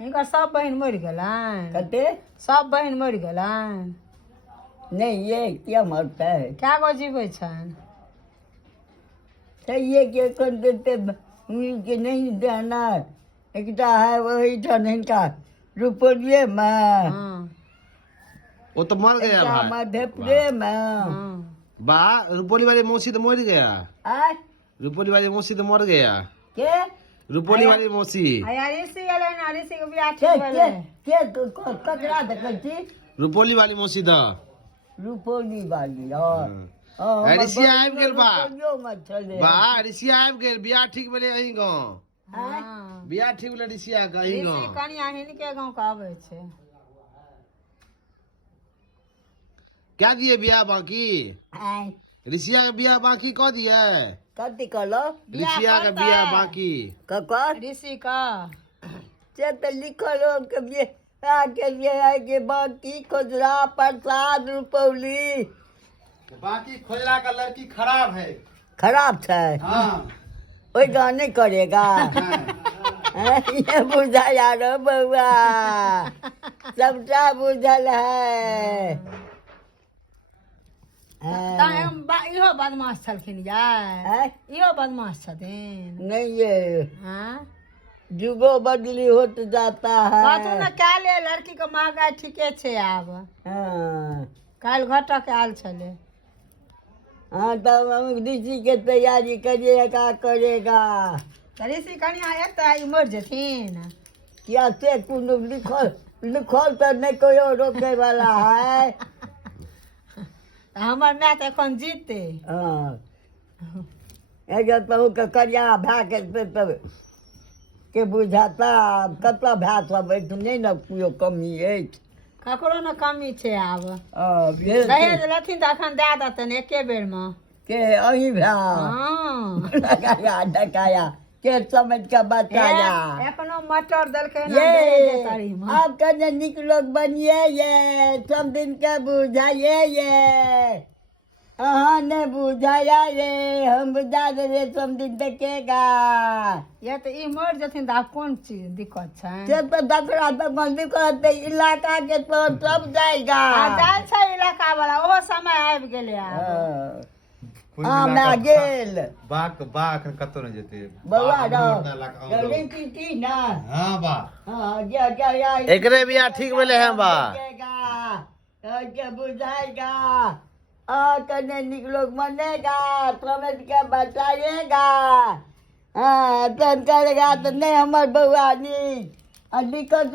इनका सब बहन मर गलन। कते सब बहन मर गलन। नहीं ये क्या मरता है क्या गो जीवे छन। सही है कि कर देते के नहीं देना एकटा है वही ठन इनका रुपये में हाँ वो तो मर गया एकटा भाई मधेपुरे में हाँ बा रुपोली वाली मौसी तो मर गया आय रुपोली वाली मौसी तो मर गया के रुपोली वाली मौसी आया ऋषि अले ना ऋषि के बियाह के ठीक भेले। के ककरा देखै छी रुपोली वाली मौसी तो रुपोली वाली और ऋषिया आबि गेल बा बा बा ऋषिया आबि गेल बियाह ठीक भेलै अहीं गाँव हाँ बियाह ठीक भेलै ऋषिया के अहीं ऋषि गाँव कनिया हिनके गाँव के आबै छै। क्या दिए बियाह बाकी आय ऋषिया के बियाह बाकी कह दिए कथी कहलो ऋषिया के बियाह बाकी ककर ऋषि का से तो लिखल हो के ये आके ये है कि बाकी खुदरा प्रसाद रुपौली बाकी खोजरा का लड़की खराब है। खराब है हाँ ओई गाने करेगा ये बुझा यार बउआ सबटा बुझल है इहो बदमाश छलखिन यार। हैं? इहो बदमाश छथिन। नहीं ये हाँ जुगो बदली होत जाता कहतू है ने काले लड़की के महंगाई ठीके छै आब। हाँ काल्हि घटक आयल छलै। हाँ तब हम ऋषि के तैयारी करिएगा करेगा तऽ ऋषि कनिया एतै ई मरि जेथिन। क्या से कुछ लिखल लिखल तो नहीं कोई रोके वाला है तऽ हमर माय तऽ एखन जीते। हाँ एगो तो के करिया भए के तब के बुझाता कतला भए सब नहीं न कोई कमी अछि ककरो ने कमी छै आब। भेल दहेज लेथिन तऽ एखन दए देतनि एके बेरमे। के अही भए हाँ डकाया डकाया के समझ के बताया एखनो मटर देलकै ना ये दहेज तारीमे। आप कने निक लोग बनिए ये सब दिन के बुझाइए ये अहाँ ने बुझाया ये हम बुझा दे रे सब दिन देखेगा ये तऽ ई मरि जेथिन तऽ आब कोन चीज दिक्कत छनि। से तो दकरा तक दिक्कत है इलाका के तो सब जाएगा आ जाइ छै इलाका वाला ओहो समय आबि गेलै आब। हाँ मैं गेल बाक बाक कतौ नहीं जेते बउआ बाक रो गरीबी थी ना हाँ बा हाँ जा एकरे बियाह ठीक भेलै हैं बा के बुझाएगा कने निक लोग मनेगा समझ के बताइएगा हाँ तन करेगा तो नहीं हमार बउआ नी दिक्कत